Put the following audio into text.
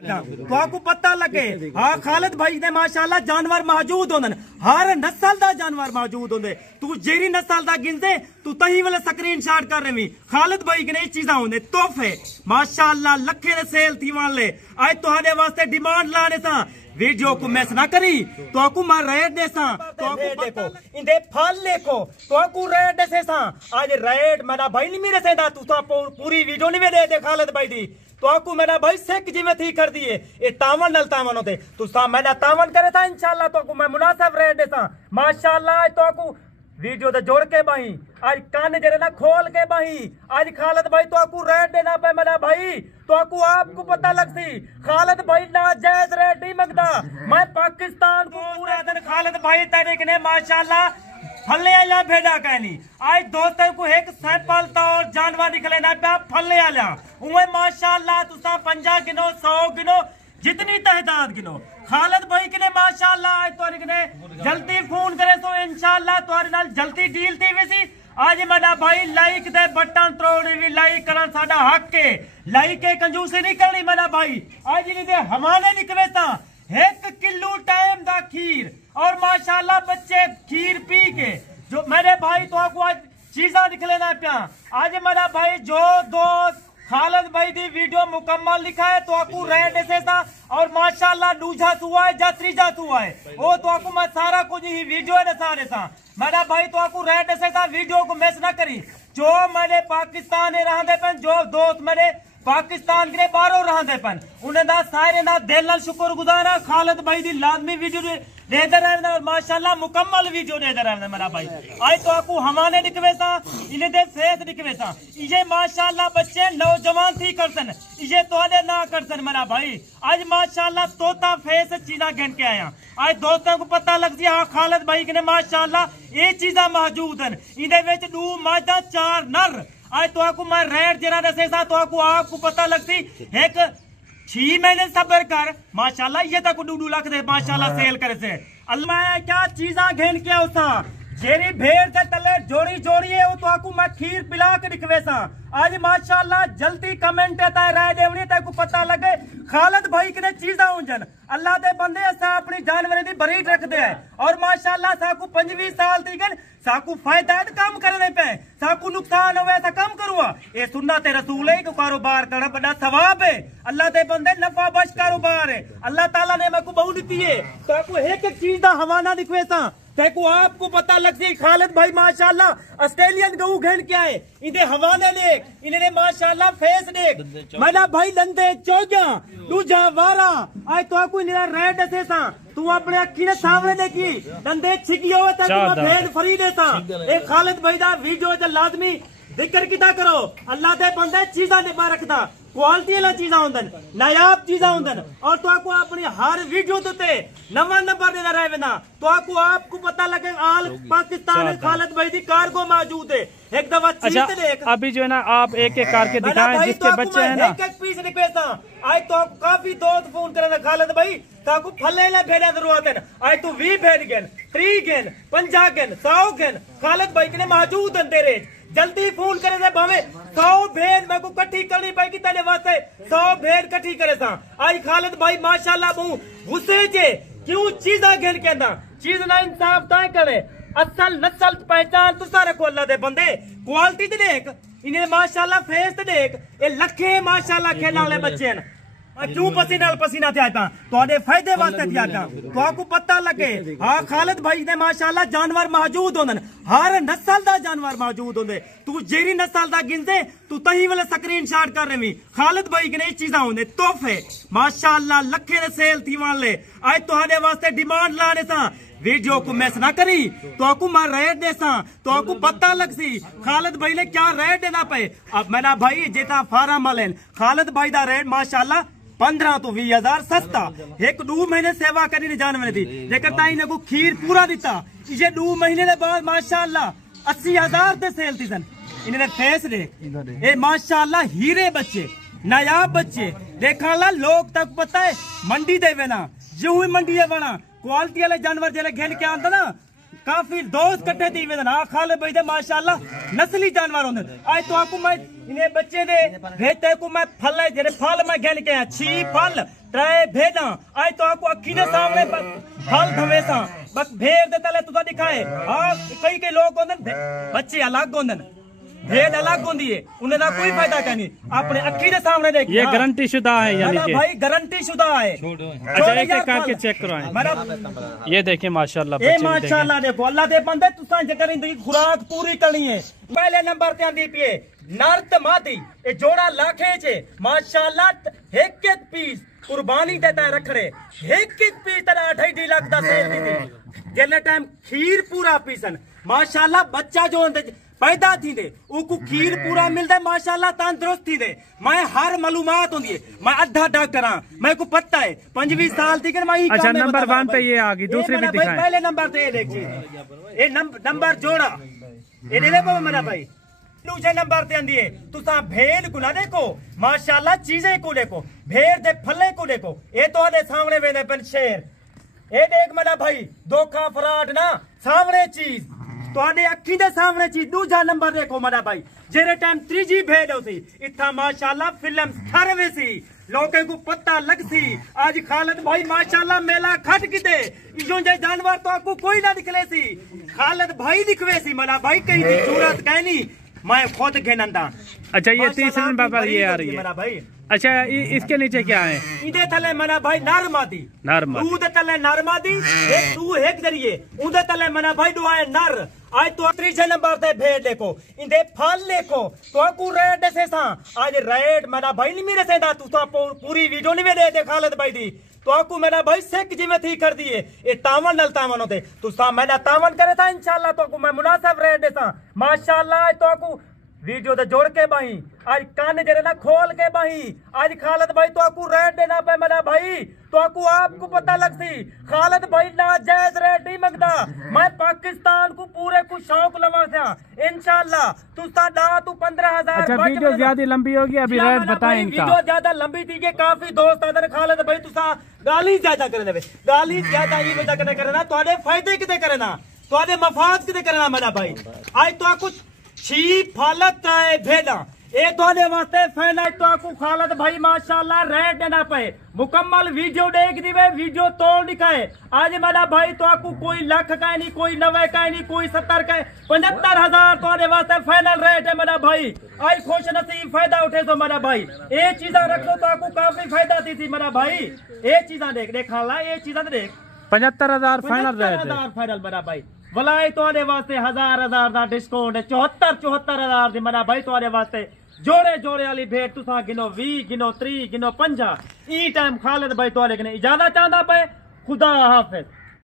तो आपको पता लगे हाँ खालिद भाई ने माशाल्लाह जानवर मौजूद होंगे हर नस्ल का जानवर मौजूद होंगे तू जेरी नस्ल का गिनते तू तही वाले स्क्रीन शॉट कर रही खालिद भाई के चीजा होंगे तोहफे माशाल्लाह लखे ने सेल थी वाले आज तुहाडे वास्ते डिमांड लाने सा वीडियो को मिस ना करी तो आपको मैं रेट दे सा तो आपको देखो इंदे फल देखो तो आपको रेट दे सा आज रेट मेरा भाई नहीं मेरे से दा तू तो पूरी वीडियो नहीं दे खालिद भाई दी तो आपको मेरा भाई सिख जिम्मे थी कर दिए ये तावन नल तावन होते तो सा मैंने तावन करे था इंशाल्लाह तो आपको मैं मुनासिब रेट देता माशाल्लाह तो आपको वीडियो तो जोड़ के भाई आज कान जरे ना खोल के भाई आज खालिद भाई तो आपको रेट देना पे मेरा भाई तो आपको पता लगती खालिद भाई नाजायज रेट नहीं मंगता मैं पाकिस्तान को पूरे दिन खालिद भाई तरीके ने माशाल्लाह फल्ले आला भेजा कहनी आज दोस्तों को एक सैंपल तो जानवर निकले ना पे फल्ले आला उहे माशाल्लाह तुसा 50 गिनो 100 गिनो जितनी तादाद गिनो खालिद भाई के माशाल्लाह आज तो ने जल्दी फोन करे तो इंशाल्लाह तोरे नाल जल्दी डील थी वैसी आज मेरा भाई लाइक दे बटन तोड़ी भी लाइक करन साडा हक है लाइक के कंजूसी नहीं करनी मेरा भाई आज दे हमारे निकले ता 1 किलो टाइम दा खीर और माशाल्लाह बच्चे खीर पी के जो मेरे भाई तो आपको आज चीजा निकले ना प्या आज मेरा भाई जो दोस्त खालिद भाई दी वीडियो मुकम्मल लिखा है तो आपको रेट ऐसे था और माशाल्लाह दूजा हुआ है या त्रीजा हुआ है वो तो आपको मैं सारा कुछ ही वीडियो दसा देता मेरा भाई तो आपको रेट ऐसे था वीडियो को मिस ना करी जो मेरे पाकिस्तान रहते पन जो दोस्त मेरे पाकिस्तान के बाहरों रहते पन उन्हें दा सारे ना दिल नाल शुक्र गुजार खालिद भाई दी लाजमी वीडियो देते रहना और माशाल्लाह मुकम्मल वीडियो देते रहना मेरा भाई आज तो आपको हमारे निकवे सा इन्हें दे फेस निकवे सा ये माशाल्लाह बच्चे नौजवान थी करसन ये तोड़े ना करसन मेरा भाई आज माशाल्लाह तोता फेस चीजा गिन के आया आज दोस्तों को पता लगती है हाँ खालिद भाई के माशाल्लाह ये चीजा मौजूद हैं इधे विच 2 मादा 4 नर आज तो आपको मैं रेट जरा दसे सा तो आपको पता लगती एक 6 महीने सबर कर माशाल्लाह ये तक 2 लाख दे माशाल्लाह सेल करे से अल्लाह क्या चीजा घेन के उसा जेरी भेड़ से तले जोड़ी जोड़ी है वो तो आपको मैं खीर पिला के दिखवे सा आज माशाल्लाह जल्दी कमेंट आता है राय देवनी तक पता लगे खालिद भाई के चीजा उंजन अल्लाह दे बंदे असा अपनी जानवर दी बरीड रखते हैं और माशाल्लाह साकू 25 साल थी गन साकू फायदा काम करने पे साकू नुकसान हो ऐसा काम करूआ ये सुन्नत रसूल है कि कारोबार करना बड़ा सवाब है अल्लाह दे बंदे नफा बख्श कारोबार है अल्लाह ताला ने मेरे को बहुत दी है तो आपको एक चीज का हवाना दिखवे सा देखो आपको पता लगती खालिद भाई माशाल्लाह ऑस्ट्रेलियन गऊ घेन के आए इन्हें हवाले देख इन्हें माशाल्लाह फेस देख मेरा भाई लंदे चौजा दूजा वारा आज तो आपको इन्हें रेड ऐसे सा तू अपने अखी ने सामने देखी लंदे छिकी हो तक भेद फरी देता एक खालिद भाई दा वीडियो च लाजमी जिक्र किता करो अल्लाह दे बंदे चीजा निभा रखता क्वालिटी वाला चीजा होंदन नायाब चीजा होंदन और तो आपको अपनी हर वीडियो ते नवा नंबर देना रहे ना तो आपको पता लगे आल पाकिस्तान खालिद भाई दी कार्गो मौजूद है एक दफा चीज देख अभी जो है ना आप एक एक करके दिखाएं जिसके बच्चे हैं ना एक पीस निकलेता आज तो काफी दोस्त फोन करे खालिद भाई ताकू फले ला भेजा जरूरत है आज तू 20 भेज gain 3 gain 50 gain 100 gain Khalid भाई के मामूद हैं तेरे जल्दी फोन करे से भावे 100 भेड़ मेरे को कट्ठी करनी पड़ेगी तेरे वास्ते 100 भेड़ कट्ठी करे सा आज खालिद भाई माशाल्लाह बहु गुस्से चे क्यों चीजा घेन के ना चीज ना इंसाफ तय करे असल नस्ल पहचान तुसा रखो अल्लाह दे बंदे क्वालिटी देख इन्हें माशाल्लाह फेस देख ये लखे माशाल्लाह खेलने वाले बच्चे हैं क्यों पसीना थे आता तो फायदे वास्ते थे आता तो आपको पता लगे हाँ खालिद भाई ने माशाल्लाह जानवर मौजूद होंगे हर नस्ल का जानवर मौजूद होंगे तू जेरी नस्ल का गिनते तू तही वाले स्क्रीन शॉट कर रही खालिद भाई के चीजा होंगे तोहफे माशाल्लाह लखे ने सेल थी वाले आज तुहाडे वास्ते डिमांड लाने सा वीडियो को मिस ना करी तो आपको मैं रेट दे सा तो आपको पता लग सी खालिद भाई ने क्या रेट देना पे अब मेरा भाई जेता फार्म वाले खालिद भाई का रेट माशाल्लाह 15 तो 20 हजार सस्ता एक 2 महीने सेवा करी जानवर दी जेकर ताई ने को खीर पूरा दिता ये 2 महीने के बाद माशाल्लाह 80,000 ते सेल थी सन इन्हें फेस देख ये माशाल्लाह हीरे बच्चे नायाब बच्चे देखा ला लोग तक पता है मंडी देवे ना जो ही मंडी बना क्वालिटी वाले जानवर जेले घेन के आंदा ना काफी दोस्त कट्ठे थी वेदन खालिद भाई दे माशाल्लाह नस्ली जानवर होंगे आज तो आपको मैं इन्हें बच्चे दे भेजते को मैं फल जेरे फल मैं घेन के छी फल ट्राई भेदा आई तो आपको अखी ने सामने फल धमेसा बस भेड़ दे तले तुसा दिखाए हां कई के लोग होंदन बच्चे अलग होंदन भेड़ अलग होंदी है उन्हें ना कोई फायदा नहीं अपने अखी के सामने देख ये गारंटी शुदा है यानी कि भाई गारंटी शुदा है। अच्छा एक एक करके चेक करवाएं। ये देखिए माशाल्लाह ये माशाल्लाह देखो अल्लाह दे बंदे तुसा जेकर इंदी खुराक पूरी करनी है पहले नंबर ते आंदी पिए नर्त मादी ए जोड़ा लाखे चे माशाल्लाह एक एक पीस कुर्बानी देता रख रहे एक एक पीस तेरा 2.5 लाख दा सेल दी जेले टाइम खीर पूरा पीसन माशाल्लाह बच्चा जो होंदे पैदा थी दे उनको खीर पूरा मिलता है माशाल्लाह तंदुरुस्त थी दे मैं हर मालूमात होंदी है मैं अद्धा डॉक्टर हां मैं को पता है 25 साल थी कि मैं अच्छा नंबर 1 पे ये आ गई दूसरी भी दिखाएं पहले नंबर पे ये देखिए ये नंबर जोड़ा ये ले बाबा मेरा भाई दूसरे नंबर पे आंदी है तुसा भेड़ को ना देखो माशाल्लाह चीजें को देखो भेड़ दे फले को देखो ये तो आदे सामने वेंदे पेन शेर ये देख मेरा भाई धोखा फराड ना सामने चीज तुहाडे अखी दे सामने चीज दूजा नंबर देखो मेरा भाई जेरे टाइम 3G भेड़ होसी इतना माशाल्लाह फिल्म थरवे सी लोगों को पता लग सी आज खालिद भाई माशाल्लाह मेला खट किते इजो जे जानवर तो आपको कोई ना दिखले सी खालिद भाई दिखवे सी मेरा भाई कहीं की जरूरत कहनी मैं खुद घेनंदा। अच्छा ये तीसरे नंबर पर ये आ रही है मेरा भाई। अच्छा इसके नीचे क्या है इधे थले मेरा भाई नरमादी दूध तले नरमादी एक तू एक जरिए उधे तले मेरा भाई दुआए नर आज तो तीसरे नंबर ते भेड़ देखो इंदे फल देखो तो को रेट से सा आज रेट मेरा भाई नहीं मेरे से दा तू तो पूरी वीडियो नहीं दे दे खालिद भाई दी तो आपको मेरा भाई सेक जिम्मे थी कर दिए ये तावन नल तावन होते तू सा मैंने तावन करे था इंशाल्लाह तो को मैं मुनासिब रेट दे सा माशाल्लाह तो को वीडियो तो जोड़ के बाही आज कान जरे ना खोल के बाही आज खालिद भाई तो आपको रेट देना पे मेरा भाई तो आपको पता लग सी खालिद भाई नाजायज रेट नहीं मंगता मैं पाकिस्तान को पूरे को शौक लवा था इंशाल्लाह तू साडा तू 15,000। अच्छा वीडियो ज्यादा लंबी होगी अभी रेट बताएं इनका वीडियो ज्यादा लंबी थी के काफी दोस्त आदर खालिद भाई तुसा गाली ज्यादा करे देवे गाली ज्यादा ये वजह कने करना तोड़े फायदे किते करना तोड़े मफाद किते करना मेरा भाई आज तो कुछ छी फालत है भेदा ए तोड़े वास्ते फैला तो आपको खालिद भाई माशाल्लाह रेट देना पे मुकम्मल वीडियो देख दिवे वीडियो तोड़ दिखाए आज मेरा भाई तो आपको कोई लाख का नहीं कोई 90 का नहीं कोई 70 का 75,000 तोड़े वास्ते फाइनल रेट है मेरा भाई आज खुश नसीब फायदा उठे तो मेरा भाई ये चीजा रख दो तो आपको काफी फायदा थी मेरा भाई ये चीजा देख खाला ये चीजा देख 75,000 फाइनल रेट 75,000 फाइनल मेरा भाई भलाई तोड़े वास्ते 1,000 का डिस्काउंट है 74,000 दी मेरा भाई तोड़े वास्ते जोड़े जोड़े वाली भेंट तुसा गिनो 20 गिनो 30 गिनो 50 ई टाइम खालिद भाई तोड़े कने इजाजत चाहता पे खुदा हाफिज।